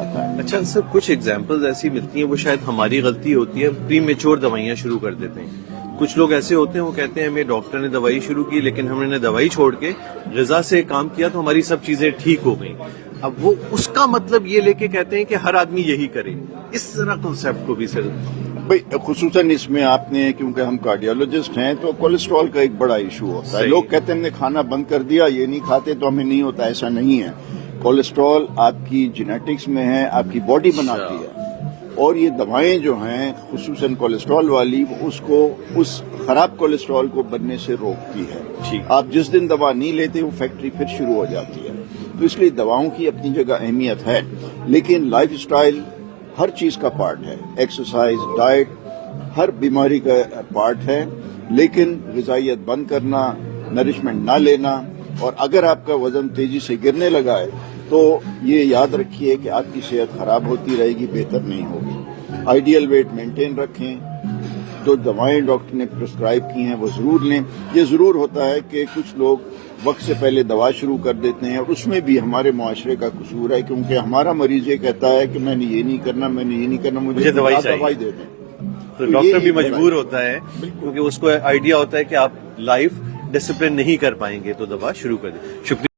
جاتا ہے. اچھا سر، کچھ ایگزامپلز ایسی ملتی ہیں، وہ شاید ہماری غلطی ہوتی ہے، پری میچور دوائیاں شروع کر دیتے ہیں. کچھ لوگ ایسے ہوتے ہیں وہ کہتے ہیں ہمیں ڈاکٹر نے دوائی شروع کی لیکن ہم نے دوائی چھوڑ کے غذا سے کام کیا تو ہماری سب چیزیں ٹھیک ہو گئیں. اب وہ اس کا مطلب یہ لے کے کہتے ہیں کہ ہر آدمی یہی کرے. اس طرح کنسیپٹ کو بھی سر بھائی خصوصاً اس میں آپ نے، کیونکہ ہم کارڈیالوجسٹ ہیں تو کولیسٹرول کا ایک بڑا ایشو ہوتا ہے. لوگ کہتے ہیں ہم نے کھانا بند کر دیا، یہ نہیں کھاتے تو ہمیں نہیں ہوتا. ایسا نہیں ہے. کولیسٹرول آپ کی جینیٹکس میں ہے، آپ کی باڈی بناتی ہے، اور یہ دوائیں جو ہیں خصوصاً کولیسٹرول والی اس خراب کولیسٹرول کو بننے سے روکتی ہے. آپ جس دن دوا نہیں لیتے وہ فیکٹری پھر شروع ہو جاتی ہے. تو اس لیے دواؤں کی اپنی جگہ اہمیت ہے، لیکن لائف سٹائل ہر چیز کا پارٹ ہے. ایکسرسائز، ڈائٹ ہر بیماری کا پارٹ ہے. لیکن غذائیت بند کرنا، نرشمنٹ نہ لینا، اور اگر آپ کا وزن تیزی سے گرنے لگا ہے تو یہ یاد رکھیے کہ آپ کی صحت خراب ہوتی رہے گی، بہتر نہیں ہوگی. آئیڈیل ویٹ مینٹین رکھیں. جو دوائیں ڈاکٹر نے پرسکرائب کی ہیں وہ ضرور لیں. یہ ضرور ہوتا ہے کہ کچھ لوگ وقت سے پہلے دوا شروع کر دیتے ہیں، اور اس میں بھی ہمارے معاشرے کا قصور ہے، کیونکہ ہمارا مریض یہ کہتا ہے کہ میں نے یہ نہیں کرنا، میں نے یہ نہیں کرنا، مجھے دوائی دے دیں. تو ڈاکٹر بھی مجبور ہوتا ہے کیونکہ اس کو آئیڈیا ہوتا ہے کہ آپ لائف ڈسپلن نہیں کر پائیں گے تو دوا شروع کر دیں. شکریہ.